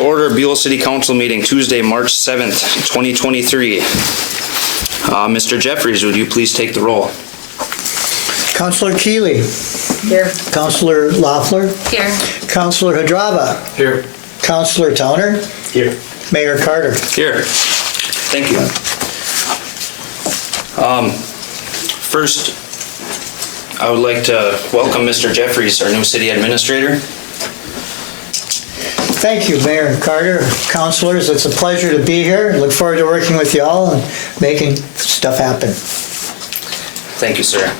to order Buhl City Council meeting Tuesday, March 7th, 2023. Mr. Jeffries, would you please take the roll? Councillor Keeley. Here. Councillor Loeffler. Here. Councillor Hadrava. Here. Councillor Towner. Here. Mayor Carter. Here. Thank you. First, I would like to welcome Mr. Jeffries, our new city administrator. Thank you, Mayor Carter, councillors. It's a pleasure to be here. Look forward to working with you all and making stuff happen. Thank you, sir.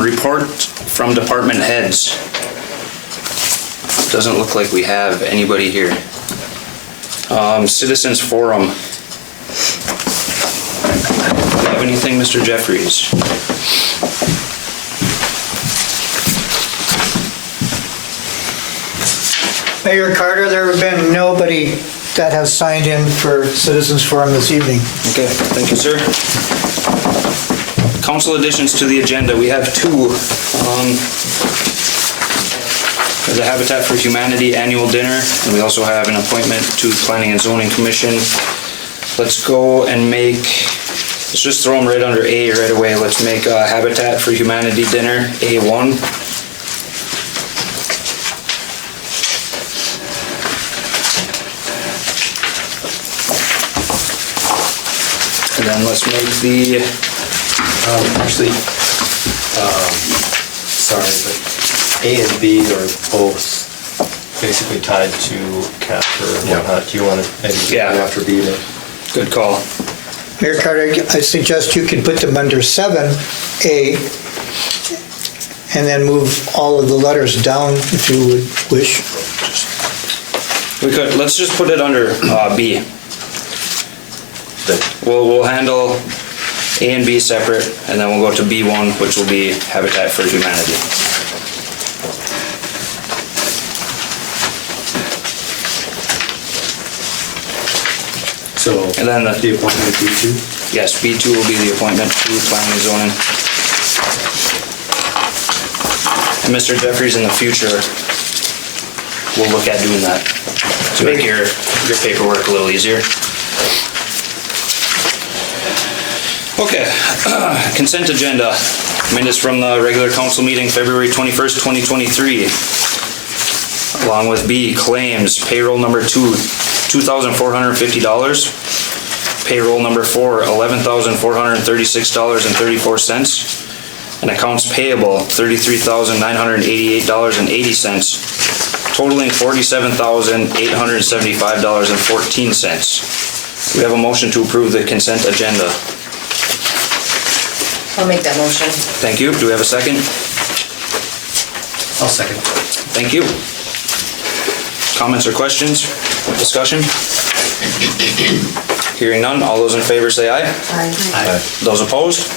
Report from department heads. Doesn't look like we have anybody here. Citizens Forum. Do you have anything, Mr. Jeffries? Mayor Carter, there have been nobody that has signed in for Citizens Forum this evening. Okay, thank you, sir. Council additions to the agenda. We have two. The Habitat for Humanity annual dinner, and we also have an appointment to the Planning and Zoning Commission. Let's go and let's just throw them right under A right away. Let's make Habitat for Humanity dinner A1. And then let's make the... sorry, but A and B are both basically tied to Casper and whatnot. Do you want to maybe go after B then? Good call. Mayor Carter, I suggest you could put them under 7A and then move all of the letters down if you would wish. We could. Let's just put it under B. We'll handle A and B separate, and then we'll go to B1, which will be Habitat for Humanity. So, and then the appointment of B2? Yes, B2 will be the appointment to Planning and Zoning. And Mr. Jeffries, in the future, we'll look at doing that to make your paperwork a little easier. Okay, consent agenda. Minutes from the regular council meeting, February 21st, 2023. Along with B, claims, payroll number 2, $2,450. Payroll number 4, $11,436.34. And accounts payable, $33,988.80. Totaling $47,875.14. We have a motion to approve the consent agenda. I'll make that motion. Thank you. Do we have a second? I'll second. Thank you. Comments or questions? Discussion? Hearing none. All those in favor say aye. Aye. Aye. Those opposed?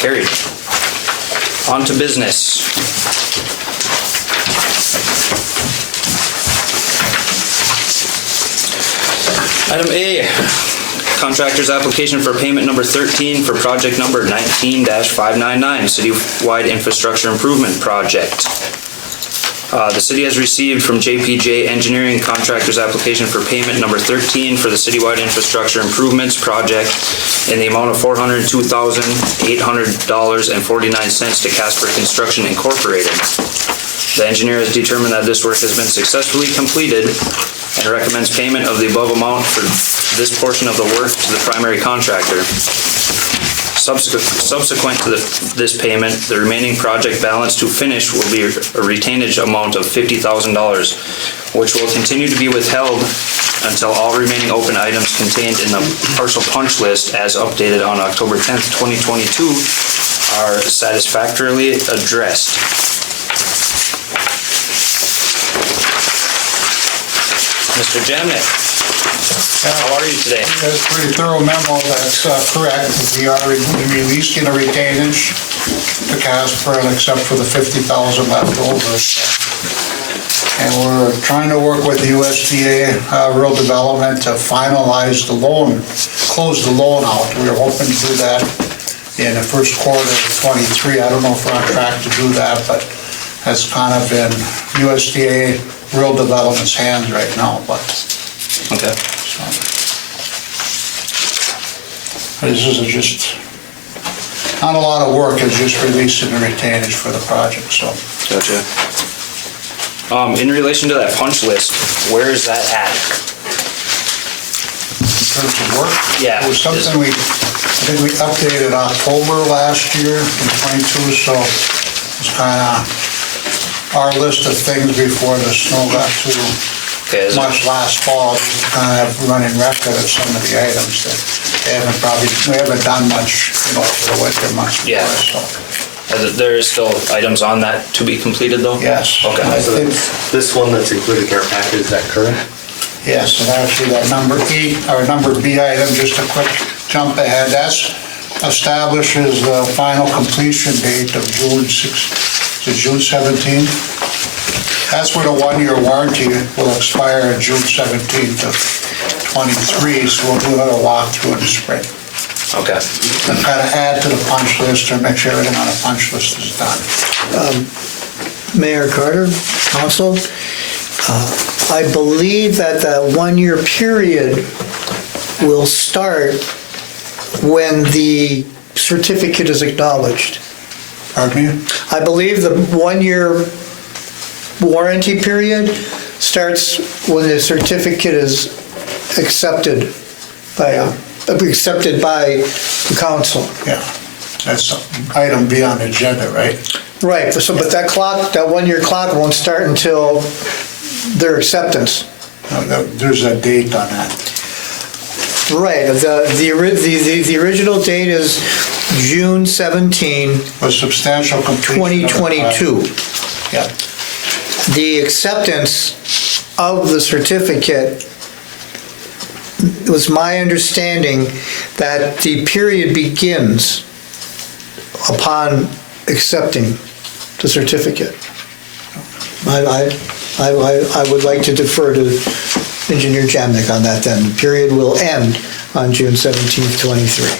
Carried. On to business. Item A. Contractor's application for payment number 13 for project number 19-599, Citywide Infrastructure Improvement Project. The city has received from JPJ Engineering contractor's application for payment number 13 for the Citywide Infrastructure Improvements Project in the amount of $402,800.49 to Casper Construction Incorporated. The engineer has determined that this work has been successfully completed and recommends payment of the above amount for this portion of the work to the primary contractor. Subsequent to this payment, the remaining project balance to finish will be a retainage amount of $50,000, which will continue to be withheld until all remaining open items contained in the partial punch list as updated on October 10th, 2022 are satisfactorily addressed. Mr. Jamnick, how are you today? That's a pretty thorough memo, that's correct. We are releasing a retainage to Casper except for the $50,000 left over. And we're trying to work with the USDA Rural Development to finalize the loan, close the loan out. We're hoping to do that in the first quarter of 23. I don't know if we're on track to do that, but that's kind of been USDA real development's hands right now, but, Okay. so. This is just, not a lot of work, it's just releasing the retainage for the project, so. Gotcha. In relation to that punch list, where is that at? In terms of work? Yeah. It was something I think we updated October last year in '22, so it's kind of our list of things before the snow got too Okay, is it- much last fall, just to kind of have running record of some of the items that we haven't done much, for the winter months. Yeah. before, so, There is still items on that to be completed though? Yes. Okay. I So think, this one that's included in our packet, is that current? yes, and actually that number E, or number B item, just a quick jump ahead, that establishes the final completion date of June 17th. That's where the one-year warranty will expire on June 17th of '23, so we'll do another walkthrough in the spring. Okay. And kind of add to the punch list or make sure everything on the punch list is done. Mayor Carter, council, I believe that that one-year period will start when the certificate is acknowledged. Pardon me? I believe the one-year warranty period starts when the certificate is accepted by the council. Yeah, that's item B on the agenda, right? Right, so, but that clock, that one-year clock won't start until their acceptance. There's a date on that. Right, the original date is June 17, For substantial completion. of the project. 2022. Yeah, The acceptance of the certificate, it was my understanding that the period begins upon accepting the certificate. I would like to defer to Engineer Jamnik on that then. The period will end on June 17th, 23.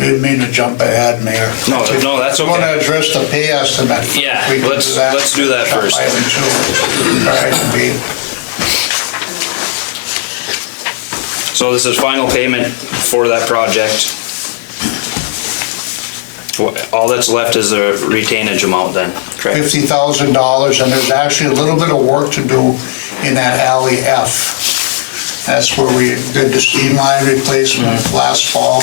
I didn't mean to jump ahead, Mayor. No, that's I want to okay. address the pay estimate. Yeah, We can let's do that Jump first. item two. All right, B. So this is final payment for that project. All that's left is the retainage amount then, correct? $50,000, and there's actually a little bit of work to do in that alley F. That's where we did the steam line replacement last fall.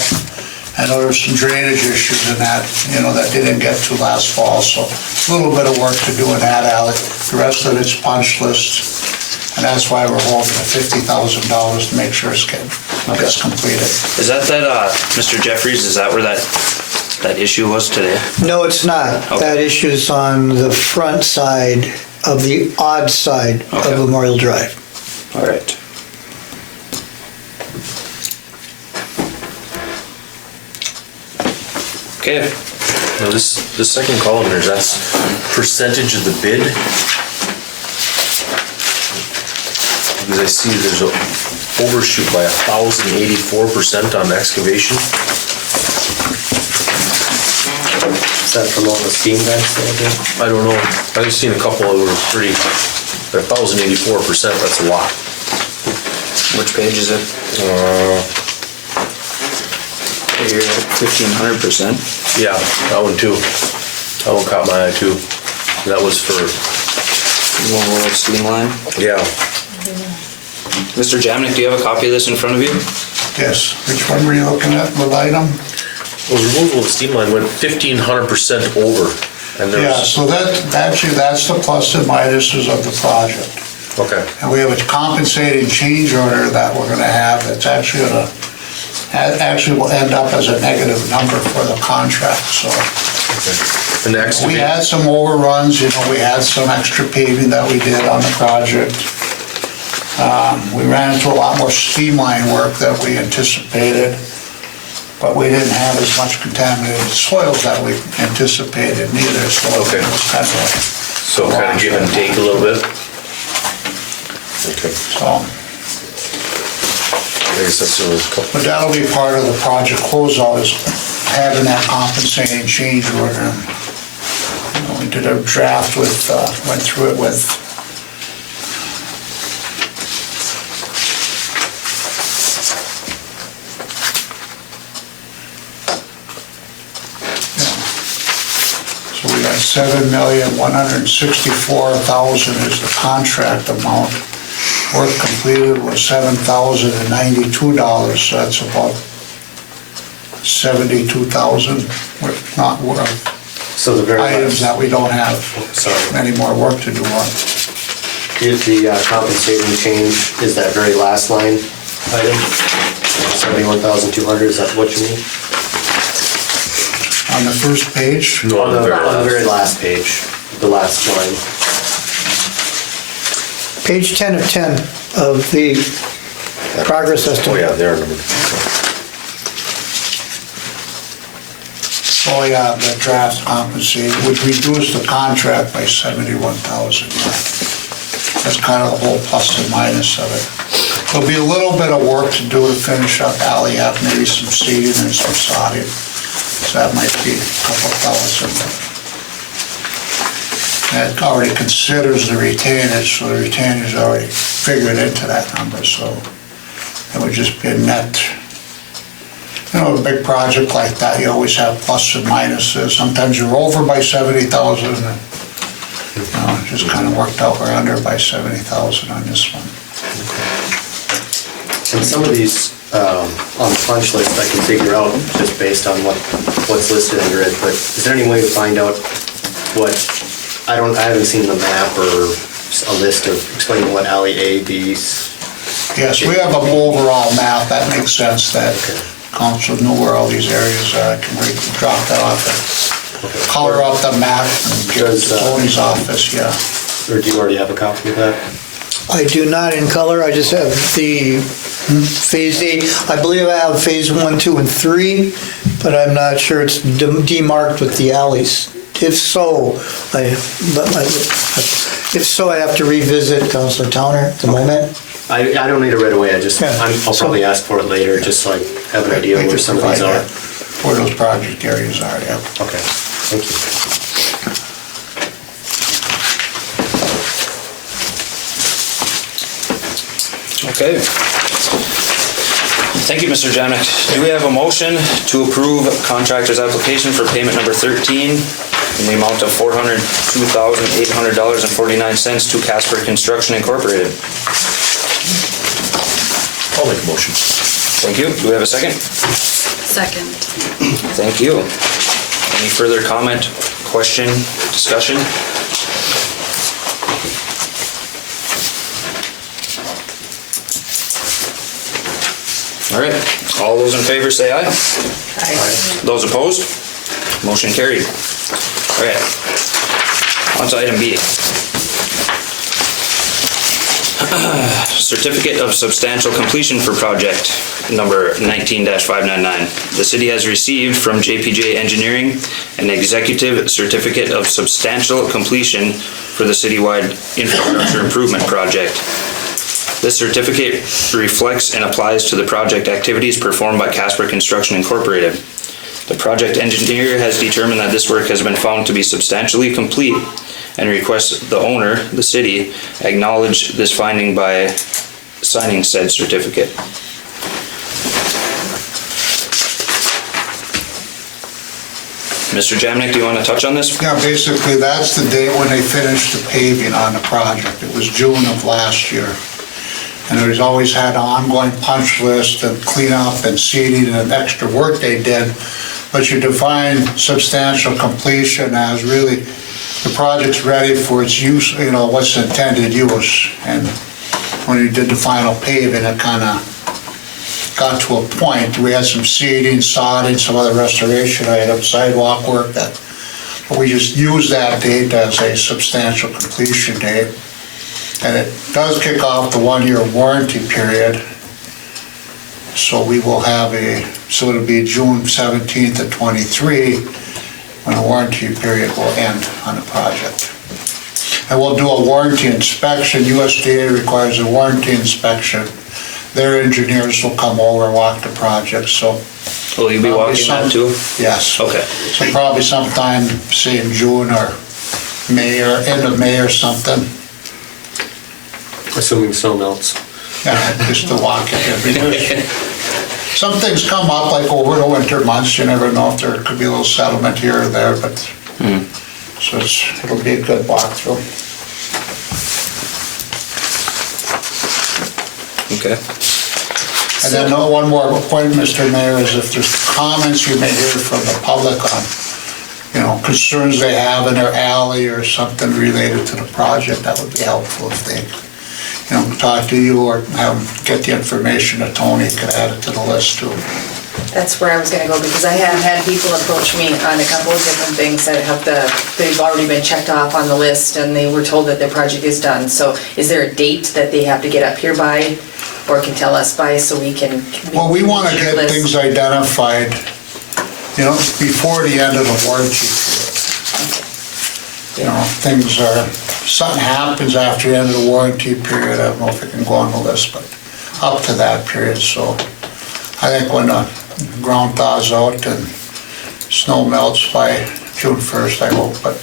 I know there's some drainage issues in that, that didn't get to last fall, so a little bit of work to do in that alley. The rest of it's punch list, and that's why we're holding the $50,000 to make sure it gets completed. Is that Mr. Jeffries, is that where that issue was today? No, it's not. Okay. That issue's on the front side of the odd side Okay. of Memorial Drive. All right. Okay, Now this second column there, that's percentage of the bid. Because I see there's a overshoot by 1,084% on excavation. Is that from all the steam vents that are I don't know, I've seen a couple that were pretty, they're 1,084%, that's a lot. which page is it? Here, 1,500%. Yeah, that one too. That one caught my eye too. That was for, One little steam line. yeah, Mr. Jamnik, do you have a copy of this in front of you? Yes, which one were you looking at, what item? well, the removal of the steam line went 1,500% over. And Yeah, there's, so that's the plus and minuses of the project. okay, And we have a compensating change order that we're gonna have that's actually will end up as a negative number for the contract, so. okay. And the We excavation, had some overruns, we had some extra paving that we did on the project. We ran into a lot more steam line work that we anticipated, but we didn't have as much contaminated soils that we anticipated neither, so Okay. it was kind of like, so kind of give and take a little bit. Okay, so. I guess that's a couple. But that'll be part of the project closeout is having that compensating change order. We did a draft with, went through it with so we got $7,164,000 is the contract amount. Work completed was $7,092, so that's about $72,000 not worth So the very items that we don't have Sorry. any more work to do on. Is the compensating change, is that very last line item? 71,200, is that what you mean? On the first page, No, On the very last page, the last line. Page 10 of 10 of the progress Oh, estimate. yeah, there. Number. oh yeah, the draft compensated, which reduced the contract by 71,000. That's kind of the whole plus and minus of it. There'll be a little bit of work to do to finish up alley up, maybe some seeding and some sodding. So that might be a couple thousand. That already considers the retainage, so the retainage is already figured into that number, so it would just be a net. You know, a big project like that, you always have plus and minuses. Sometimes you're over by 70,000, and, it just kind of worked out, we're under by 70,000 on this one. And some of these, on the punch list, I can figure out just based on what's listed under it, but is there any way to find out what, I haven't seen the map or a list of explaining what alley A, B's. Yes, we have an overall map, that makes sense, that council knew where all these areas are, can we drop that off and color up the map and give it to Tony's office, yeah. Or do you already have a copy of that? I do not in color, I just have the Phase A. I believe I have Phase 1, 2, and 3, but I'm not sure it's demarked with the alleys. If so, I have to revisit Councilor Towner at the moment. I don't need it right away, I'll probably ask for it later, just so I have an idea where some of these are. Where those project areas are, yeah. Okay, thank you. Okay. Thank you, Mr. Janik. Do we have a motion to approve contractor's application for payment number 13 in the amount of $402,800.49 to Casper Construction Incorporated? I'll make a motion. Thank you. Do we have a second? Second. Thank you. Any further comment, question, discussion? All right, all those in favor say aye. Aye. Those opposed? Motion carried. All right, on to item B. Certificate of Substantial Completion for project number 19-599. The city has received from JPJ Engineering an executive certificate of substantial completion for the citywide infrastructure improvement project. This certificate reflects and applies to the project activities performed by Casper Construction Incorporated. The project engineer has determined that this work has been found to be substantially complete and requests the owner, the city, acknowledge this finding by signing said certificate. Mr. Jamnik, do you want to touch on this? Yeah, basically, that's the date when they finished the paving on the project. It was June of last year. And there's always had an ongoing punch list and cleanup and seeding and extra work they did. But you define substantial completion as really the project's ready for its use, what's intended use. And when you did the final paving, it kind of got to a point. We had some seeding, sodding, some other restoration items, sidewalk work, but we just used that date as a substantial completion date. And it does kick off the one-year warranty period. So we will have so it'll be June 17th of '23 when the warranty period will end on the project. And we'll do a warranty inspection. USDA requires a warranty inspection. Their engineers will come over and walk the project. So Will you be Probably walking that some- too? Yes. Okay. So probably sometime, say in June or May or end of May or something. Assuming snow melts. Yeah, just to walk it. Because some things come up like over the winter months, you never know if there could be a little settlement here or there, but, so it'll be a good walkthrough. Okay. And then one more point, Mr. Mayor, is if there's comments you may hear from the public on, concerns they have in their alley or something related to the project, that would be helpful if they, talk to you or have them get the information to Tony, could add it to the list too. That's where I was gonna go, because I have had people approach me on a couple of different things that they've already been checked off on the list and they were told that their project is done. So is there a date that they have to get up here by or can tell us by so we can? Well, we want to meet your get list? things identified, before the end of the warranty period. Things something happens after the end of the warranty period, I don't know if it can go on the list, but up to that period, so I think when the ground thaws out and snow melts by June 1st, I hope, but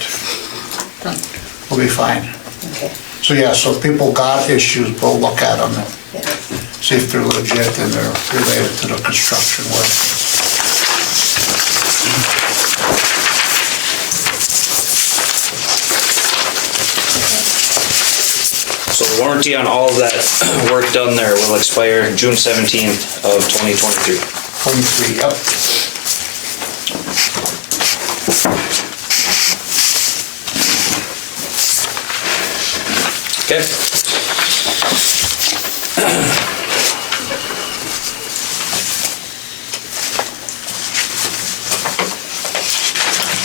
we'll be fine. Okay, So yeah, so if people got issues, we'll look at them and yeah. see if they're legit and they're related to the construction work. So the warranty on all of that work done there will expire June 17th of 2023. 23, yep. Okay.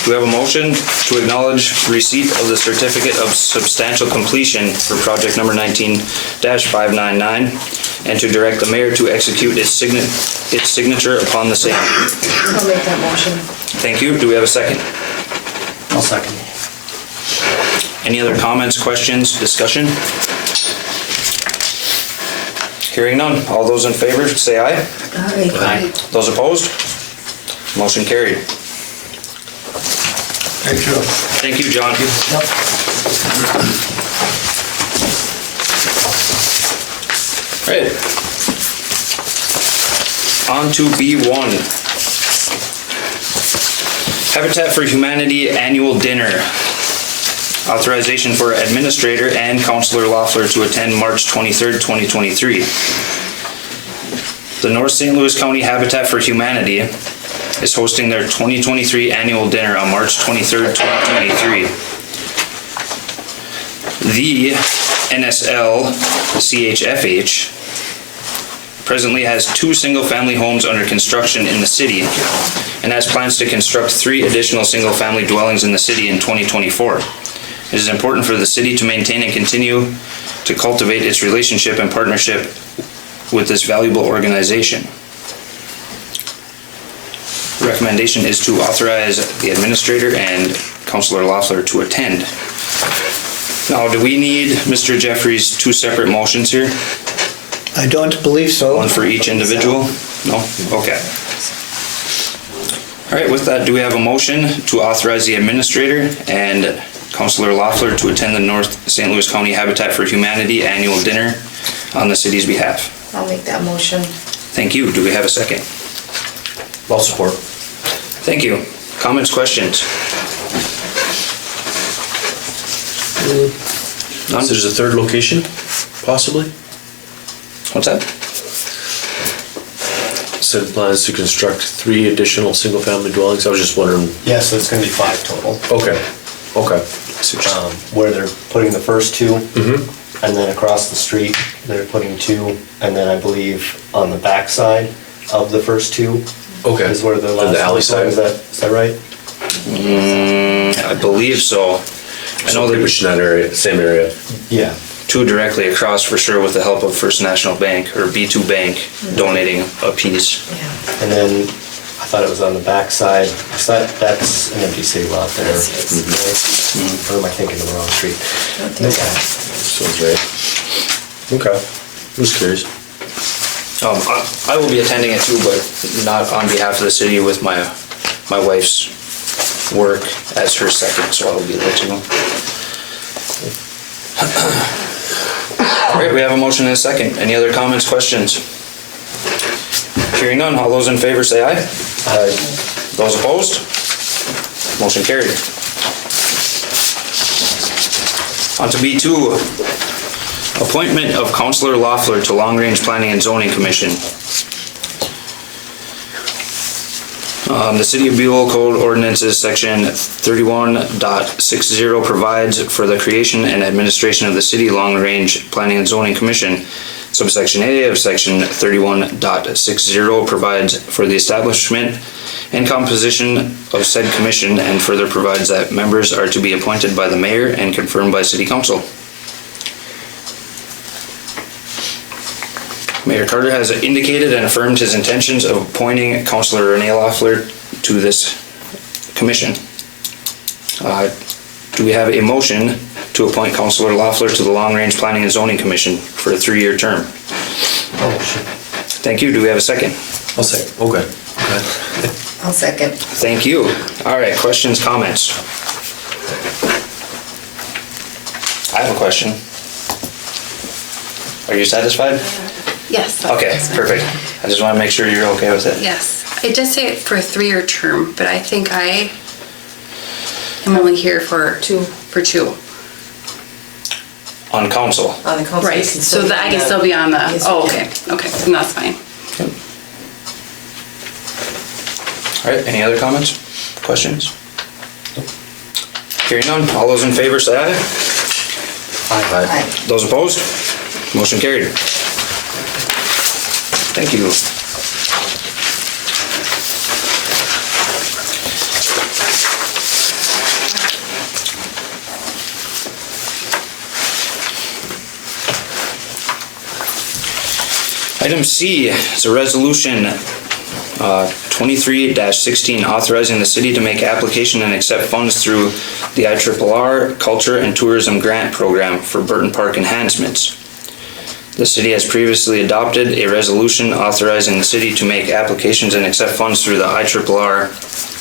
Do we have a motion to acknowledge receipt of the certificate of substantial completion for project number 19-599 and to direct the mayor to execute its signature upon the same? I'll make that motion. Thank you. Do we have a second? I'll second. Any other comments, questions, discussion? Hearing none. All those in favor, say aye. Aye. Those opposed? Motion carried. Thank you. Thank you, John. Yep. Right. On to B1. Habitat for Humanity Annual Dinner. Authorization for Administrator and Councilor Loeffler to attend March 23rd, 2023. The North St. Louis County Habitat for Humanity is hosting their 2023 annual dinner on March 23rd, 2023. The NSL CHFH presently has 2 single-family homes under construction in the city and has plans to construct 3 additional single-family dwellings in the city in 2024. It is important for the city to maintain and continue to cultivate its relationship and partnership with this valuable organization. Recommendation is to authorize the administrator and Councilor Loeffler to attend. Now, do we need Mr. Jeffries 2 separate motions here? I don't believe so. One for each individual? No? Okay. All right, with that, do we have a motion to authorize the administrator and Councilor Loeffler to attend the North St. Louis County Habitat for Humanity annual dinner on the city's behalf? I'll make that motion. Thank you. Do we have a second? I'll support. Thank you. Comments, questions? None? So there's a third location, possibly? What's that? Said plans to construct 3 additional single-family dwellings. I was just wondering. Yeah, so it's gonna be 5 total. Okay. Where they're putting the first 2, and then across the street, they're putting 2, and then I believe on the back side of the first 2 Okay. is where the On last the alley one's going. side? Is that right? I believe so. I know pretty there's much in that area, same area. Yeah. 2 directly across for sure with the help of First National Bank or B2 Bank donating a piece. Yeah. And then I thought it was on the back side. That's an empty city lot there. Yes, Or am I thinking of the wrong street? Sounds right. Okay. I was curious. I will be attending it too, but not on behalf of the city with my wife's work as her second, so I'll be there too. All right, we have a motion and a second. Any other comments, questions? Hearing none, all those in favor say aye. Aye. Those opposed? Motion carried. On to B2, appointment of Councillor Loeffler to Long Range Planning and Zoning Commission. The City of Buhl Code Ordinances Section 31.60 provides for the creation and administration of the City Long Range Planning and Zoning Commission. Subsection A of Section 31.60 provides for the establishment and composition of said commission, and further provides that members are to be appointed by the mayor and confirmed by City Council. Mayor Carter has indicated and affirmed his intentions of appointing Councillor Renee Loeffler to this commission. Do we have a motion to appoint Councillor Loeffler to the Long Range Planning and Zoning Commission for a 3-year term? Motion. Thank you. Do we have a second? I'll say, okay. I'll second. Thank you. All right, questions, comments? I have a question. Are you satisfied? Yes. Okay, that's fine. perfect. I just want to make sure you're okay with it. Yes. I did say it for a 3-year term, but I think I am only here for two. On council. On the council. Right, so that I can still be on the, Yes, oh, you okay, can. okay, then that's fine. All right, any other comments, questions? Hearing none, all those in favor say aye. Aye. Those opposed? Motion carried. Thank you. Item C is a resolution 23-16 authorizing the city to make application and accept funds through the IRRR Culture and Tourism Grant Program for Burton Park enhancements. The city has previously adopted a resolution authorizing the city to make applications and accept funds through the IRRR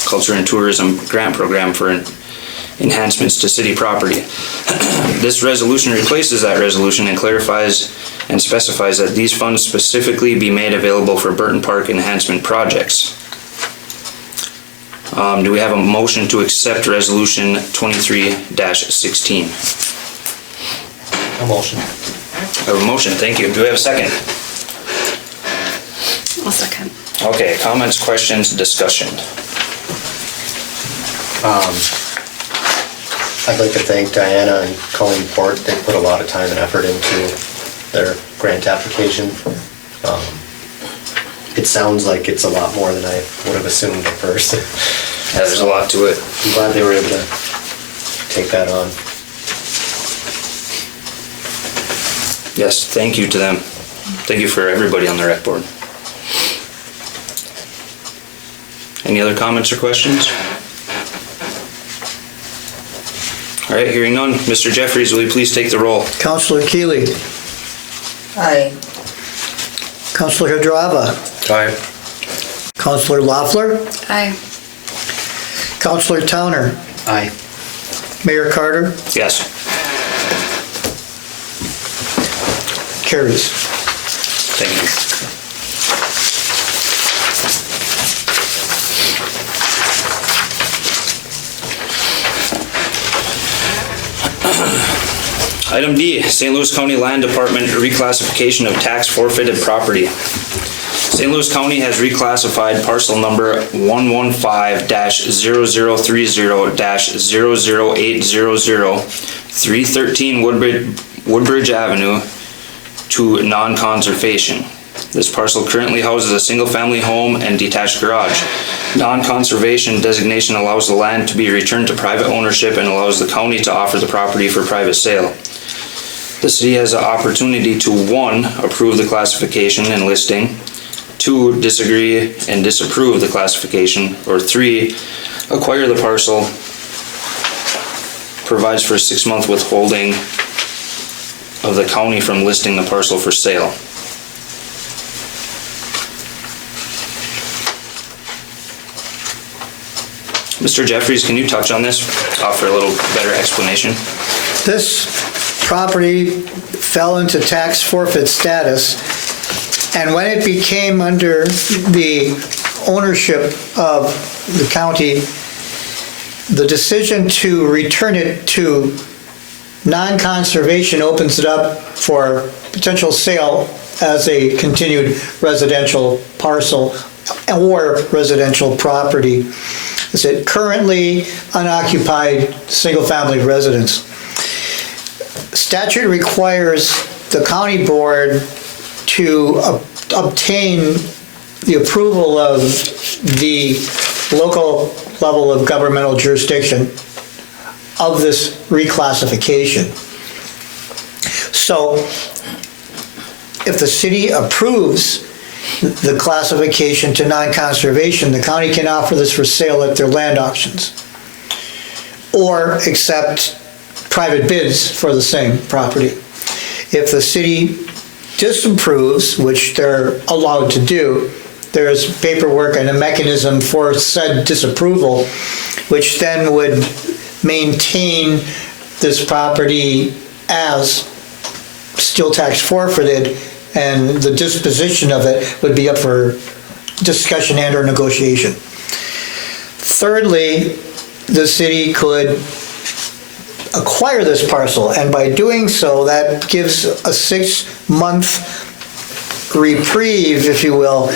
Culture and Tourism Grant Program for enhancements to city property. This resolution replaces that resolution and clarifies and specifies that these funds specifically be made available for Burton Park enhancement projects. Do we have a motion to accept resolution 23-16? A motion. I have a motion, thank you. Do we have a second? I'll second. Okay, comments, questions, discussion. I'd like to thank Diana and Colleen Port. They put a lot of time and effort into their grant application. It sounds like it's a lot more than I would have assumed at first. Yeah, there's a lot to it. I'm glad they were able to take that on. Yes, thank you to them. Thank you for everybody on the rec board. Any other comments or questions? All right, hearing none. Mr. Jeffries, will you please take the roll? Councillor Keeley. Aye. Councillor Hadrava. Aye. Councillor Loeffler. Aye. Councillor Towner. Aye. Mayor Carter. Yes. Carries. Thank you. Item D, St. Louis County Land Department reclassification of tax forfeited property. St. Louis County has reclassified parcel number 115-0030-00800 313 Woodbridge Avenue to non-conservation. This parcel currently houses a single-family home and detached garage. Non-conservation designation allows the land to be returned to private ownership and allows the county to offer the property for private sale. The city has an opportunity to 1, approve the classification and listing, 2, disagree and disapprove the classification, or 3, acquire the parcel, provides for a 6-month withholding of the county from listing the parcel for sale. Mr. Jeffries, can you touch on this, offer a little better explanation? This property fell into tax forfeit status, and when it became under the ownership of the county, the decision to return it to non-conservation opens it up for potential sale as a continued residential parcel or residential property. It's a currently unoccupied single-family residence. Statute requires the county board to obtain the approval of the local level of governmental jurisdiction of this reclassification. So if the city approves the classification to non-conservation, the county can offer this for sale at their land auctions or accept private bids for the same property. If the city disapproves, which they're allowed to do, there's paperwork and a mechanism for said disapproval, which then would maintain this property as still tax forfeited, and the disposition of it would be up for discussion and or negotiation. Thirdly, the city could acquire this parcel, and by doing so, that gives a 6-month reprieve, if you will,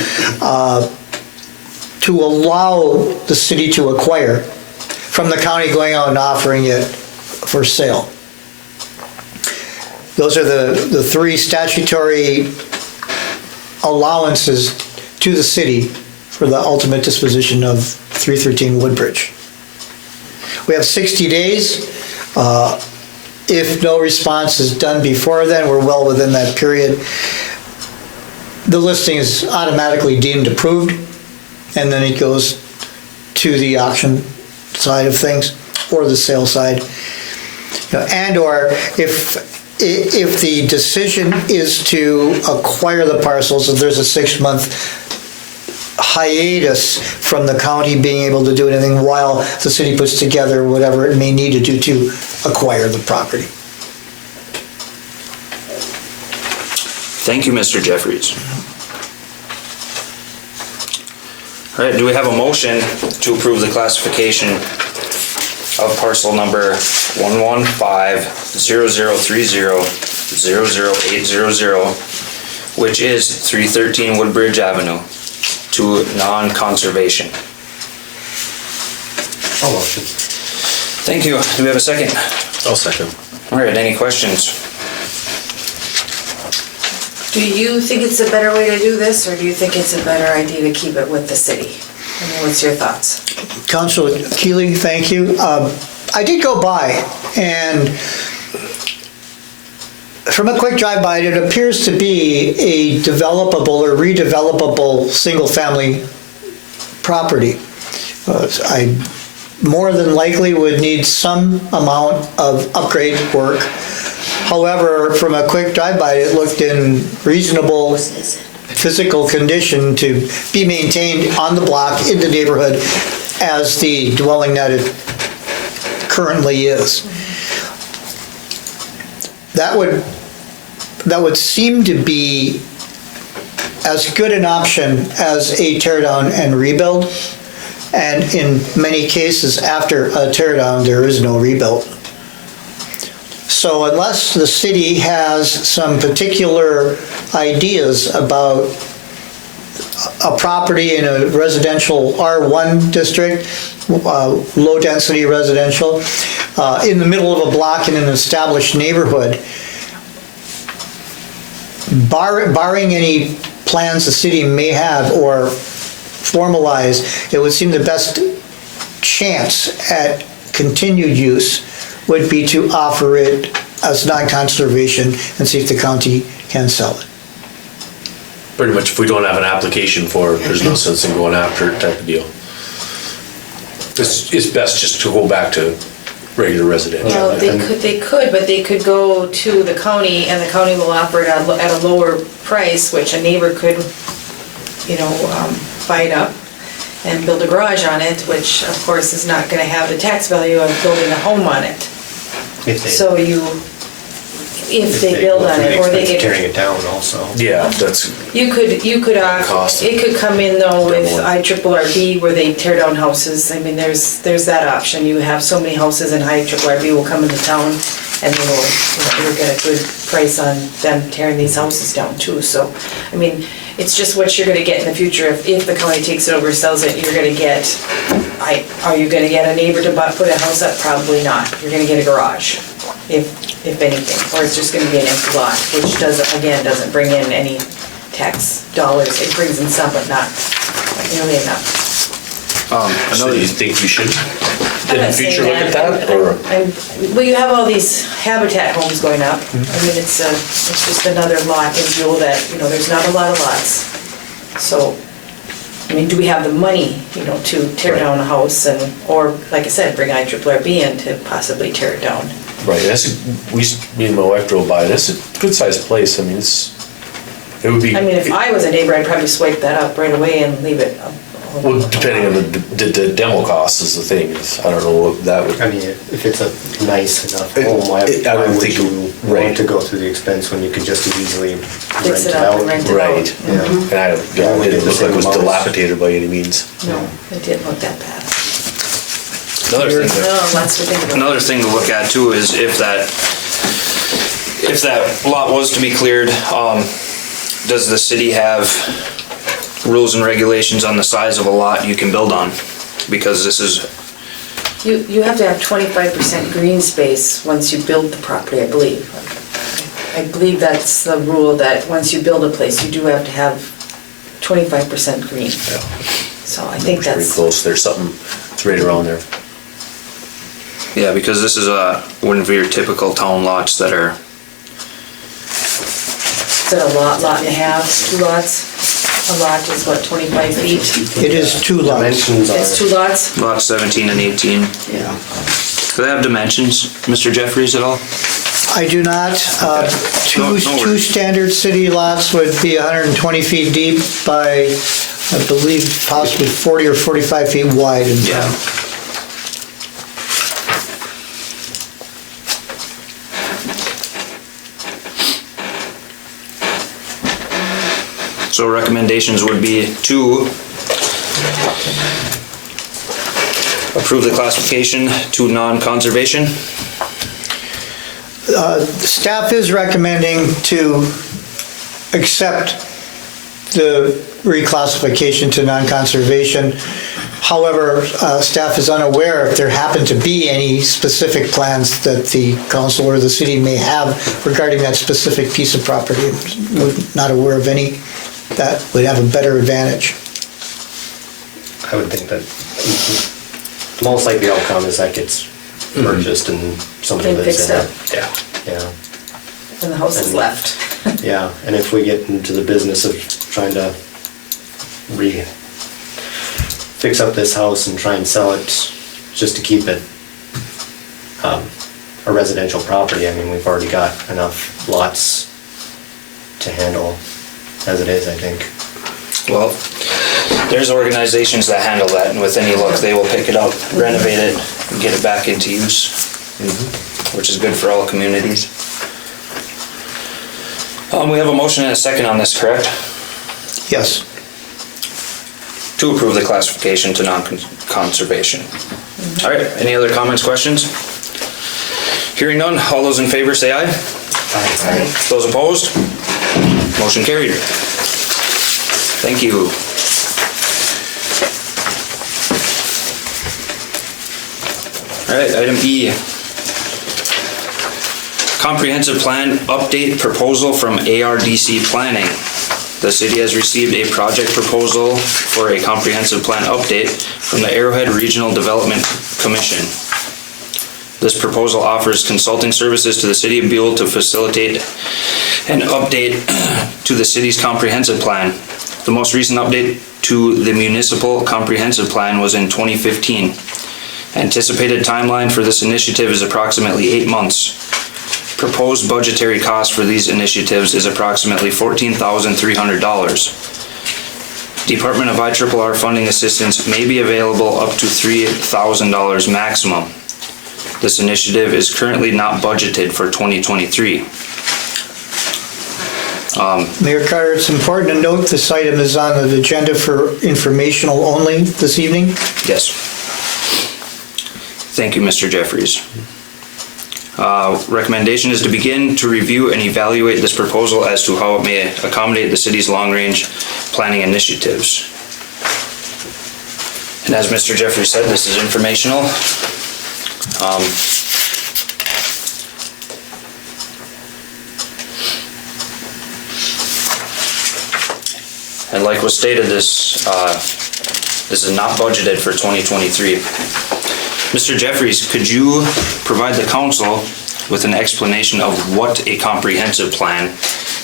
to allow the city to acquire from the county going out and offering it for sale. Those are the 3 statutory allowances to the city for the ultimate disposition of 313 Woodbridge. We have 60 days. If no response is done before then, we're well within that period. The listing is automatically deemed approved, and then it goes to the auction side of things or the sale side. And or if the decision is to acquire the parcels, and there's a 6-month hiatus from the county being able to do anything while the city puts together whatever it may need to do to acquire the property. Thank you, Mr. Jeffries. All right, do we have a motion to approve the classification of parcel number 1150030000800, which is 313 Woodbridge Avenue, to non-conservation? I'll motion. Thank you. Do we have a second? I'll second. All right, any questions? Do you think it's a better way to do this, or do you think it's a better idea to keep it with the city? I mean, what's your thoughts? Councilor Keeley, thank you. I did go by, and from a quick drive-by, it appears to be a developable or redevelopable single-family property. I more than likely would need some amount of upgrade work. However, from a quick drive-by, it looked in reasonable physical condition to be maintained on the block in the neighborhood as the dwelling that it currently is. That would seem to be as good an option as a tear down and rebuild. And in many cases, after a tear down, there is no rebuild. So unless the city has some particular ideas about a property in a residential R1 district, low density residential, in the middle of a block in an established neighborhood, barring any plans the city may have or formalize, it would seem the best chance at continued use would be to offer it as non-conservation and see if the county can sell it. Pretty much, if we don't have an application for it, there's no sense in going after it type of deal. It's best just to go back to regular residential. Well, they could, but they could go to the county, and the county will offer it at a lower price, which a neighbor could, buy it up. and build a garage on it, which of course is not gonna have the tax value of building a home on it. So if they build on it, or they get. Tearing it down also. Yeah, that's, You could, Cost. it could come in though with Demo. IRRB where they tear down houses. I mean, there's that option. You have so many houses and IRRB will come into town and they will, you'll get a good price on them tearing these houses down too. So, I mean, it's just what you're gonna get in the future. If the county takes it over, sells it, you're gonna get, are you gonna get a neighbor to put a house up? Probably not. You're gonna get a garage, if anything, or it's just gonna be an empty lot, which doesn't bring in any tax dollars. It brings in some, but not nearly enough. so do you think you should I'm in the not saying future look at that, or? Well, you have all these habitat homes going up. I mean, it's just another lot in Buhl that, there's not a lot of lots. So, I mean, do we have the money, to tear down a house or, like I said, bring IRRB in to possibly tear it down? Right, me and my wife drove by, that's a good sized place, I mean, it would be. I mean, if I was a neighbor, I'd probably swipe that up right away and leave it. Well, depending on the demo cost is the thing, I don't know what that would. I mean, if it's a nice enough home, why don't would think you right. want to go through the expense when you could just as easily Fix rent it it up out? and rent it out. Right, Yeah. and it didn't look like it was dilapidated by any means. No, it didn't look that bad. Another thing. No, lots to think about. Another thing to look at too is if that lot was to be cleared, does the city have rules and regulations on the size of a lot you can build on? Because this is, You have to have 25% green space once you build the property, I believe. I believe that's the rule, that once you build a place, you do have to have 25% green. So I think Pretty that's, close, there's something, it's right around there. yeah, because this is wouldn't be your typical town lots that are, is that a lot and a half, 2 lots? A lot is what, 25 feet? It is 2 lots. Dimensions It's are, 2 lots? lots 17 and 18. Yeah. Do they have dimensions, Mr. Jeffries, at all? I do not. Two No worries. standard city lots would be 120 feet deep by, I believe, possibly 40 or 45 feet wide in Yeah. town. So recommendations would be to approve the classification to non-conservation. Staff is recommending to accept the reclassification to non-conservation. However, staff is unaware if there happen to be any specific plans that the council or the city may have regarding that specific piece of property. We're not aware of any that would have a better advantage. I would think that most likely outcome is that gets purchased and something And lives fixed in up. it. Yeah, And the house is And- left. yeah, and if we get into the business of trying to fix up this house and try and sell it just to keep it a residential property, I mean, we've already got enough lots to handle as it is, I think. Well, there's organizations that handle that, and with any luck, they will pick it up, renovate it, and get it back into use, which is good for all communities. We have a motion and a second on this, correct? Yes. To approve the classification to non-conservation. All right, any other comments, questions? Hearing none, all those in favor say aye. Those opposed? Motion carried. Thank you. All right, item E. Comprehensive Plan Update Proposal from ARDC Planning. The city has received a project proposal for a comprehensive plan update from the Arrowhead Regional Development Commission. This proposal offers consulting services to the city of Buhl to facilitate an update to the city's comprehensive plan. The most recent update to the municipal comprehensive plan was in 2015. Anticipated timeline for this initiative is approximately 8 months. Proposed budgetary cost for these initiatives is approximately $14,300. Department of IRRR funding assistance may be available up to $3,000 maximum. This initiative is currently not budgeted for 2023. Mayor Carter, it's important to note this item is on the agenda for informational only this evening. Yes. Thank you, Mr. Jeffries. Recommendation is to begin to review and evaluate this proposal as to how it may accommodate the city's long-range planning initiatives. And as Mr. Jeffries said, this is informational. And like was stated, this is not budgeted for 2023. Mr. Jeffries, could you provide the council with an explanation of what a comprehensive plan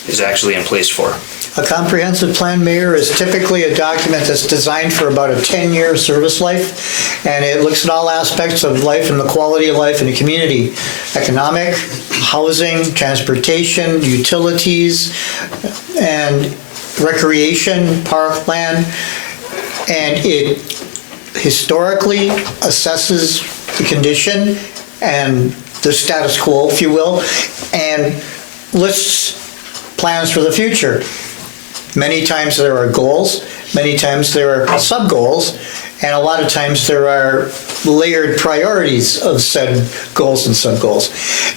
is actually in place for? A comprehensive plan, Mayor, is typically a document that's designed for about a 10-year service life, and it looks at all aspects of life and the quality of life in the community: economic, housing, transportation, utilities, and recreation, parkland, and it historically assesses the condition and the status quo, if you will, and lists plans for the future. Many times there are goals, many times there are sub-goals, and a lot of times there are layered priorities of said goals and sub-goals.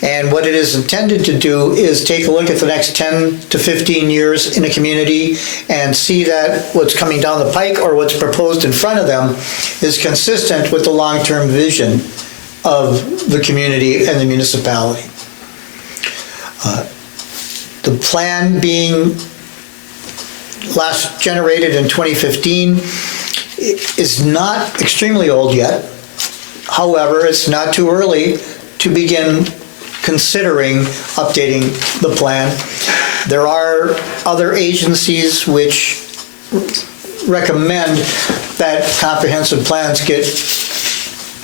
And what it is intended to do is take a look at the next 10 to 15 years in a community and see that what's coming down the pike or what's proposed in front of them is consistent with the long-term vision of the community and the municipality. The plan being last generated in 2015 is not extremely old yet. However, it's not too early to begin considering updating the plan. There are other agencies which recommend that comprehensive plans get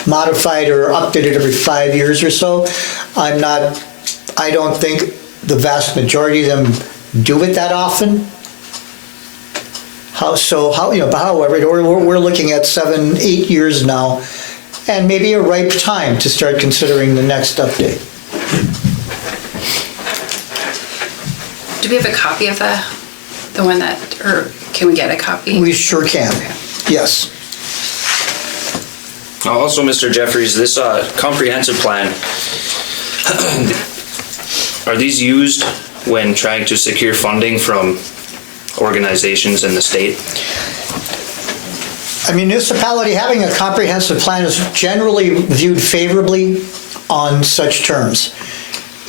modified or updated every 5 years or so. I don't think the vast majority of them do it that often. However, we're looking at 7, 8 years now, and maybe a ripe time to start considering the next update. Do we have a copy of the one that, or can we get a copy? We sure can, yes. Also, Mr. Jeffries, this comprehensive plan, are these used when trying to secure funding from organizations in the state? A municipality having a comprehensive plan is generally viewed favorably on such terms.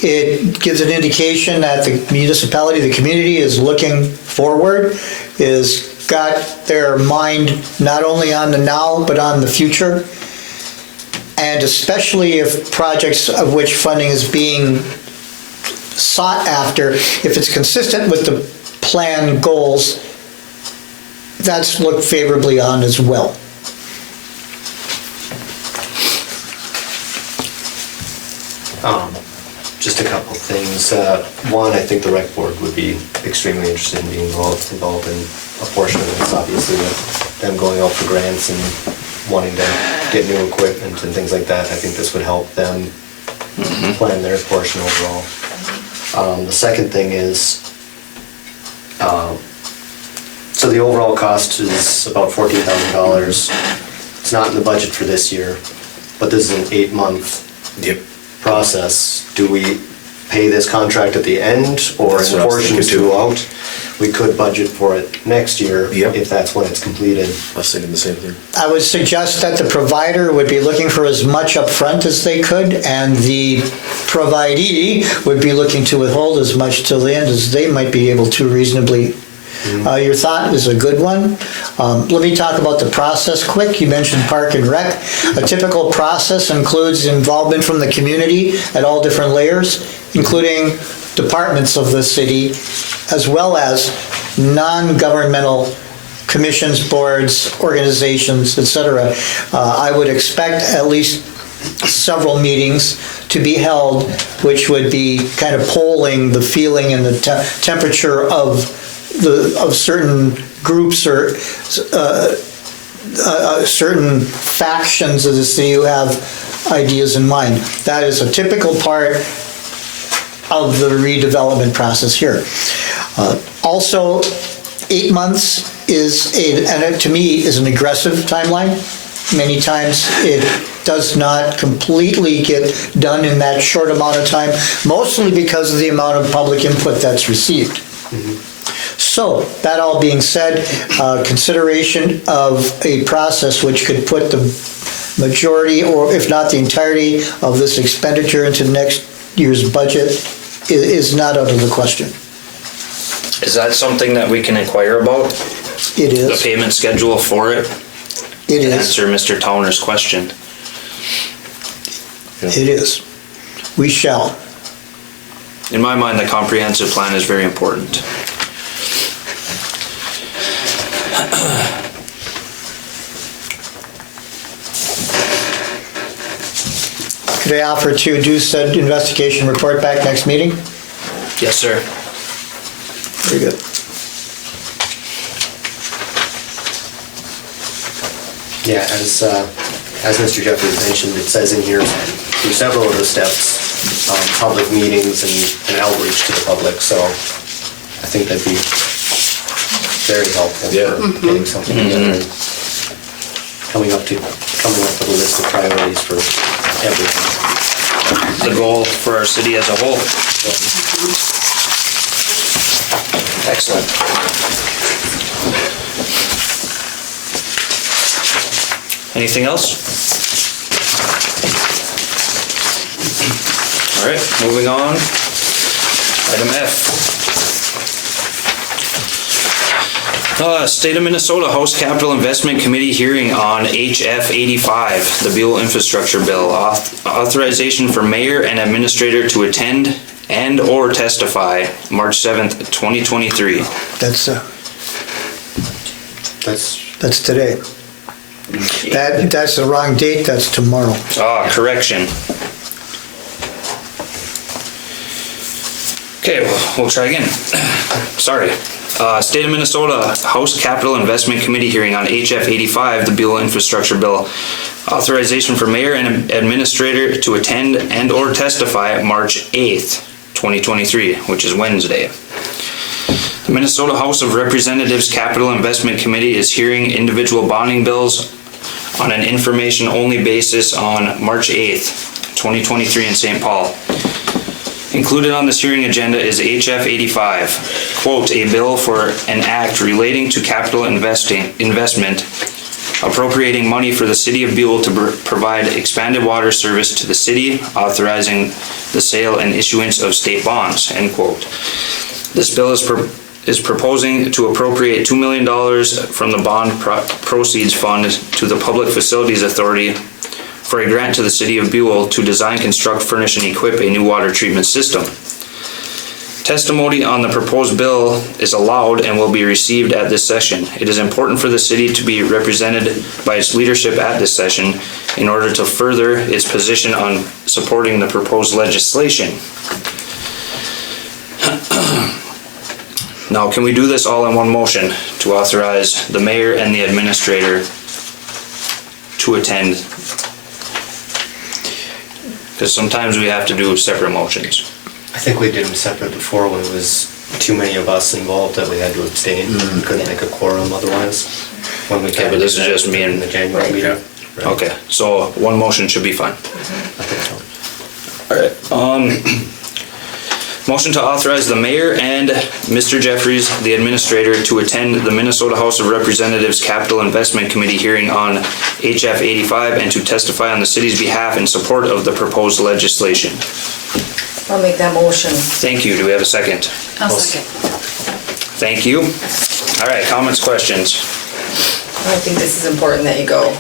It gives an indication that the municipality, the community is looking forward, is got their mind not only on the now, but on the future. And especially if projects of which funding is being sought after, if it's consistent with the plan goals, that's looked favorably on as well. Just a couple of things. One, I think the rec board would be extremely interested in being involved in a portion of this, obviously, with them going out for grants and wanting to get new equipment and things like that. I think this would help them plan their portion overall. The second thing is, so the overall cost is about $14,000. It's not in the budget for this year, but this is an 8-month process. Do we pay this contract at the end or in portions throughout? We could budget for it next year if that's when it's completed. I was thinking the same thing. I would suggest that the provider would be looking for as much upfront as they could, and the providee would be looking to withhold as much till the end as they might be able to reasonably. Your thought is a good one. Let me talk about the process quick. You mentioned Park and Rec. A typical process includes involvement from the community at all different layers, including departments of the city, as well as non-governmental commissions, boards, organizations, etc. I would expect at least several meetings to be held, which would be kind of polling the feeling and the temperature of of certain groups or certain factions of the city who have ideas in mind. That is a typical part of the redevelopment process here. Also, 8 months to me, is an aggressive timeline. Many times it does not completely get done in that short amount of time, mostly because of the amount of public input that's received. So, that all being said, consideration of a process which could put the majority, or if not the entirety, of this expenditure into next year's budget is not out of the question. Is that something that we can inquire about? It The is. payment schedule for it? It To is. answer Mr. Towner's question. It is. We shall. In my mind, the comprehensive plan is very important. Could I offer to do said investigation report back next meeting? Yes, sir. Very good. Yeah, as Mr. Jeffries mentioned, it says in here through several of the steps, public meetings and outreach to the public, so I think that'd be very helpful for getting something together and coming up with a list of priorities for everything. The goal for our city as a whole. Excellent. Anything else? All right, moving on. Item F. State of Minnesota House Capital Investment Committee hearing on HF 85, the Buhl Infrastructure Bill. Authorization for mayor and administrator to attend and/or testify March 7th, 2023. That's today. That's the wrong date, that's tomorrow. Correction. Okay, we'll try again. Sorry. State of Minnesota House Capital Investment Committee hearing on HF 85, the Buhl Infrastructure Bill. Authorization for mayor and administrator to attend and/or testify March 8th, 2023, which is Wednesday. The Minnesota House of Representatives Capital Investment Committee is hearing individual bonding bills on an information-only basis on March 8th, 2023 in St. Paul. Included on this hearing agenda is HF 85, quote, a bill for an act relating to capital investment, appropriating money for the city of Buhl to provide expanded water service to the city, authorizing the sale and issuance of state bonds, end quote. This bill is proposing to appropriate $2 million from the bond proceeds fund to the Public Facilities Authority for a grant to the city of Buhl to design, construct, furnish, and equip a new water treatment system. Testimony on the proposed bill is allowed and will be received at this session. It is important for the city to be represented by its leadership at this session in order to further its position on supporting the proposed legislation. Now, can we do this all in one motion to authorize the mayor and the administrator to attend? Because sometimes we have to do separate motions. I think we did them separate before when it was too many of us involved that we had to abstain. We couldn't make a quorum otherwise. When we Okay, but this is just me and in the January meeting. Right. Okay, so one motion should be fine. I think so. All right. Motion to authorize the mayor and Mr. Jeffries, the administrator, to attend the Minnesota House of Representatives Capital Investment Committee hearing on HF 85 and to testify on the city's behalf in support of the proposed legislation. I'll make that motion. Thank you. Do we have a second? I'll second. Thank you. All right, comments, questions? I think this is important that you go.